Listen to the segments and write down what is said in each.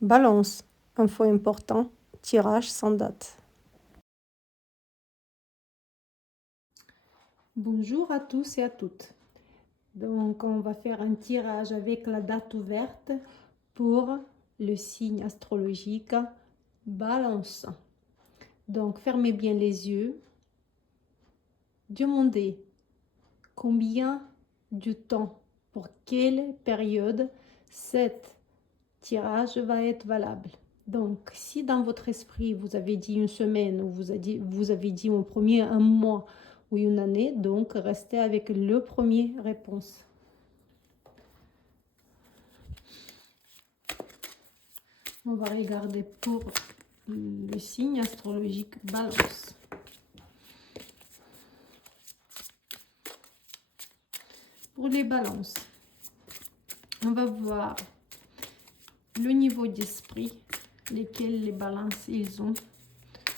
Balance, info important, tirage sans date. Bonjour à tous et à toutes. Donc on va faire un tirage avec la date ouverte pour le signe astrologique Balance. Donc fermez bien les yeux. Demandez combien de temps, pour quelle période cet tirage va être valable. Donc, si dans votre esprit, vous avez dit une semaine ou vous avez dit en premier un mois ou une année, donc restez avec le premier réponse. On va regarder pour le signe astrologique Balance. Pour les balances, on va voir le niveau d'esprit, lesquels les balances ils ont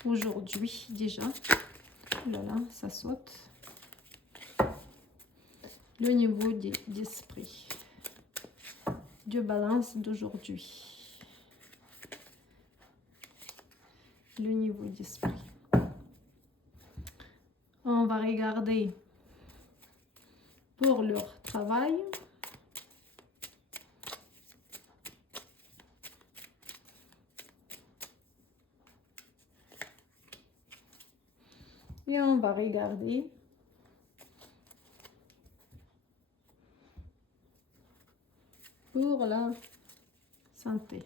aujourd'hui déjà. Oh là là, ça saute. Le niveau d'esprit de balance d'aujourd'hui. Le niveau d'esprit. On va regarder pour leur travail. Et on va regarder pour la santé.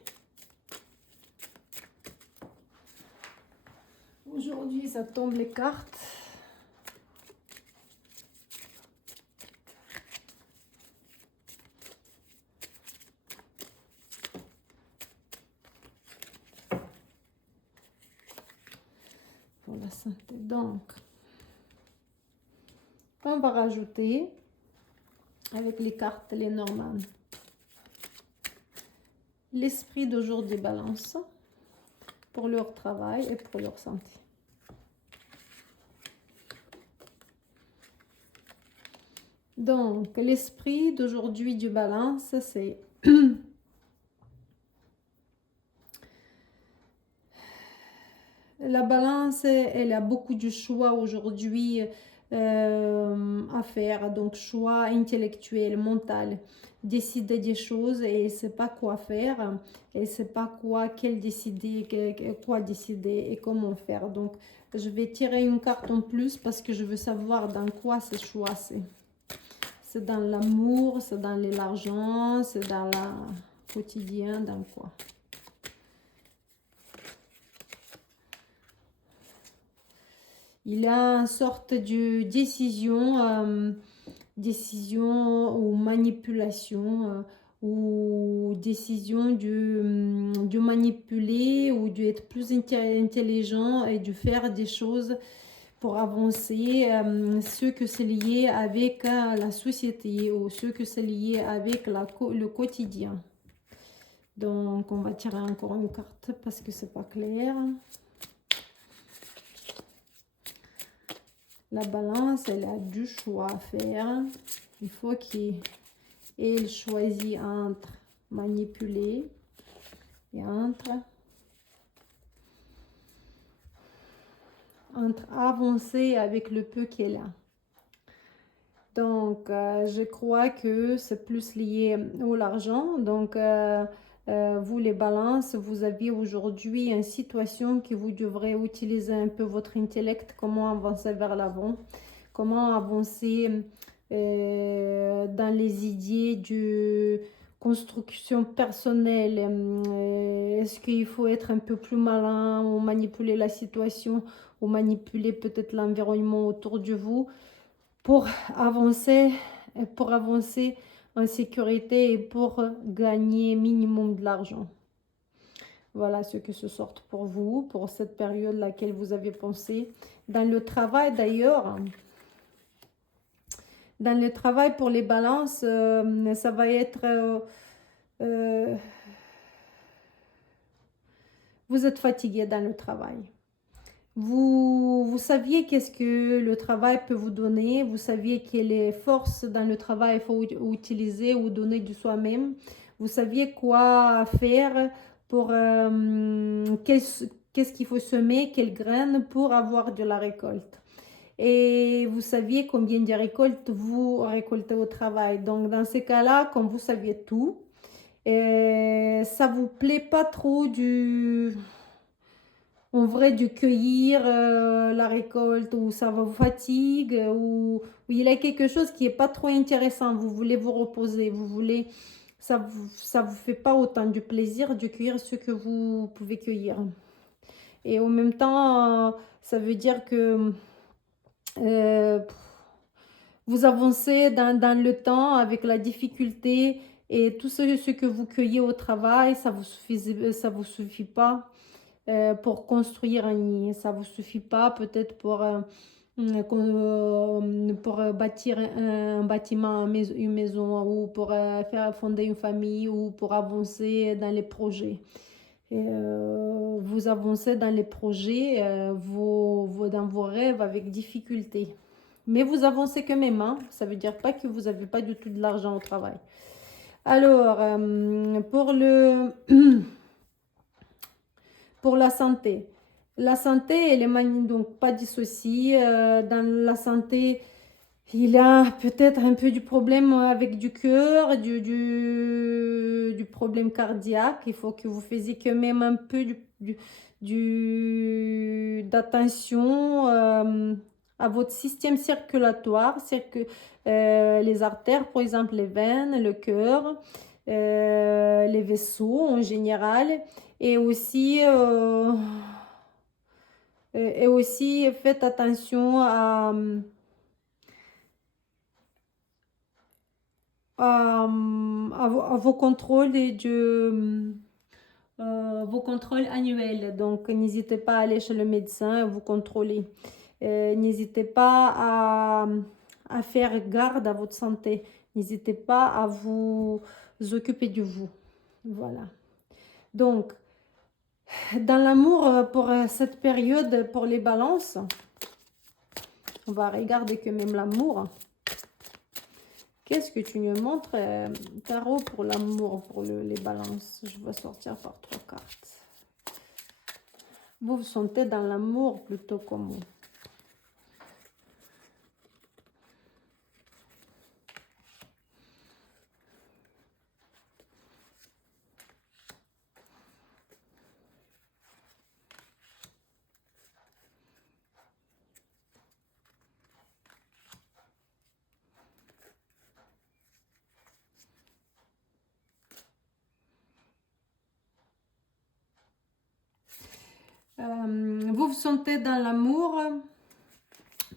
Aujourd'hui, ça tombe les cartes. Pour la santé. Donc, on va rajouter avec les cartes les normandes. L'esprit d'aujourd'hui balance pour leur travail et pour leur santé. Donc, l'esprit d'aujourd'hui du balance, c'est la balance, elle a beaucoup de choix aujourd'hui à faire. Donc, choix intellectuel, mental. Décider des choses et elle ne sait pas quoi faire. Elle ne sait pas quoi décider et comment faire. Donc, je vais tirer une carte en plus parce que je veux savoir dans quoi ce choix c'est. C'est dans l'amour, c'est dans l'argent, c'est dans le quotidien, dans quoi. Il a une sorte de décision ou manipulation ou décision de manipuler ou d'être plus intelligent et de faire des choses pour avancer, ce que c'est lié avec la société ou ce que c'est lié avec le quotidien. Donc, on va tirer encore une carte parce que c'est pas clair. La balance, elle a du choix à faire. Il faut qu'elle choisisse entre manipuler et entre avancer avec le peu qu'elle a. Donc, je crois que c'est plus lié à l'argent. Donc, vous les balances, vous avez aujourd'hui une situation que vous devrez utiliser un peu votre intellect, comment avancer vers l'avant, comment avancer dans les idées de construction personnelle. Est-ce qu'il faut être un peu plus malin ou manipuler la situation ou manipuler peut-être l'environnement autour de vous pour avancer en sécurité et pour gagner minimum de l'argent. Voilà ce que se sort pour vous, pour cette période laquelle vous avez pensé. Dans le travail d'ailleurs, pour les balances, ça va être... vous êtes fatigué dans le travail. Vous saviez qu'est-ce que le travail peut vous donner, vous saviez quelles forces dans le travail il faut utiliser ou donner de soi-même, vous saviez quoi faire pour qu'est-ce qu'il faut semer, quelles graines pour avoir de la récolte. Et vous saviez combien de récoltes vous récoltez au travail. Donc, dans ces cas-là, comme vous saviez tout, ça vous plaît pas trop en vrai, de cueillir la récolte, ou ça vous fatigue, ou il y a quelque chose qui est pas trop intéressant, vous voulez vous reposer, vous voulez, ça vous fait pas autant du plaisir de cueillir ce que vous pouvez cueillir. Et en même temps, ça veut dire que euh, vous avancez dans le temps avec la difficulté, et tout ce que vous cueillez au travail, ça vous suffit pas pour construire un nid. Ça vous suffit pas peut-être pour bâtir un bâtiment, une maison, ou pour faire fonder une famille, ou pour avancer dans les projets. Vous avancez dans les projets, dans vos rêves avec difficulté. Mais vous avancez quand même, hein? Ça veut dire pas que vous n'avez pas du tout de l'argent au travail. Alors, pour la santé. La santé, elle est donc pas de souci. Dans la santé, il a peut-être un peu du problème avec du cœur, du problème cardiaque. Il faut que vous fassiez quand même un peu d'attention à votre système circulatoire, les artères, par exemple, les veines, le cœur, les vaisseaux en général. Et aussi, faites attention à vos contrôles vos contrôles annuels. Donc, n'hésitez pas à aller chez le médecin et vous contrôler. N'hésitez pas à faire garde à votre santé. N'hésitez pas à vous occuper de vous. Voilà. Donc, dans l'amour, pour cette période, pour les balances, on va regarder que même l'amour. Qu'est-ce que tu me montres, tarot, pour l'amour, pour les balances? Je vais sortir par 3 cartes. Vous vous sentez dans l'amour plutôt comment? Vous vous sentez dans l'amour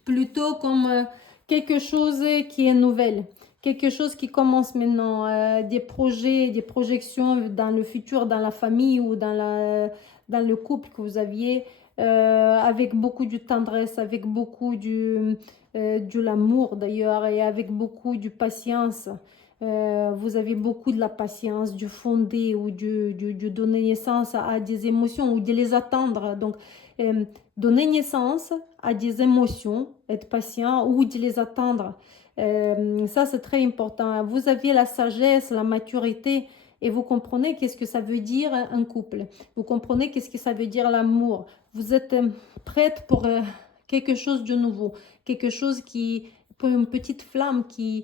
plutôt comme quelque chose qui est nouvelle, quelque chose qui commence maintenant, des projets, des projections dans le futur, dans la famille ou dans le couple que vous aviez, avec beaucoup de tendresse, avec beaucoup de l'amour d'ailleurs, et avec beaucoup de patience. Vous avez beaucoup de la patience, du fonder, ou de donner naissance à des émotions, ou de les attendre. Donc, donner naissance à des émotions, être patient, ou de les attendre. Ça, c'est très important. Vous avez la sagesse, la maturité, et vous comprenez qu'est-ce que ça veut dire un couple. Vous comprenez qu'est-ce que ça veut dire l'amour. Vous êtes prête pour quelque chose de nouveau, quelque chose pour une petite flamme qui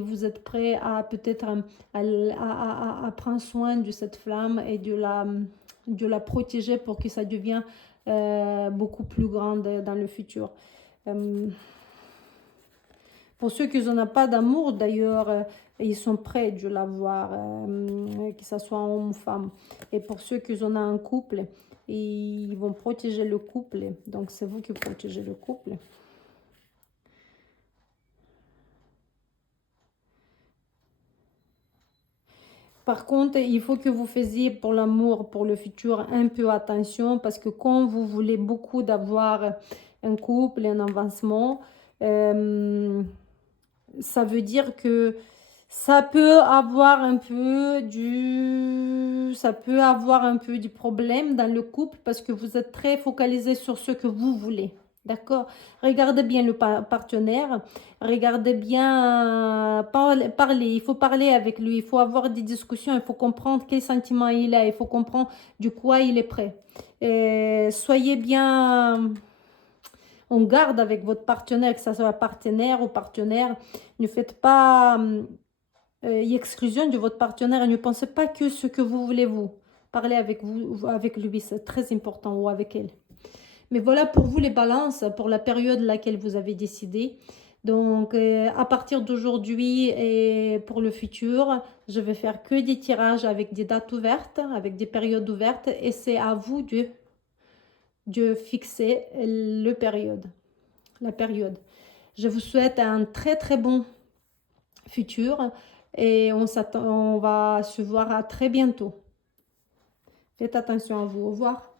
vous êtes prêt à peut-être à prendre soin de cette flamme, et de la protéger pour que ça devienne beaucoup plus grande dans le futur. Pour ceux qui n'ont pas d'amour, d'ailleurs, ils sont prêts de l'avoir, que ce soit homme ou femme. Et pour ceux qui ont un couple, ils vont protéger le couple. Donc, c'est vous qui protégez le couple. Par contre, il faut que vous fassiez pour l'amour, pour le futur, un peu attention, parce que quand vous voulez beaucoup d'avoir un couple, un avancement, ça veut dire que ça peut avoir un peu du problème dans le couple, parce que vous êtes très focalisé sur ce que vous voulez. D'accord? Regardez bien le partenaire, regardez bien, parler, il faut parler avec lui, il faut avoir des discussions, il faut comprendre quel sentiment il a, il faut comprendre du quoi il est prêt. Soyez bien en garde avec votre partenaire, que ce soit partenaire ou partenaire. Ne faites pas exclusion de votre partenaire et ne pensez pas que ce que vous voulez vous. Parlez avec vous, avec lui, c'est très important, ou avec elle. Mais voilà pour vous les balances, pour la période laquelle vous avez décidé. Donc, à partir d'aujourd'hui et pour le futur, je vais faire que des tirages avec des dates ouvertes, avec des périodes ouvertes, et c'est à vous de fixer la période. Je vous souhaite un très très bon futur et on va se voir à très bientôt. Faites attention à vous. Au revoir.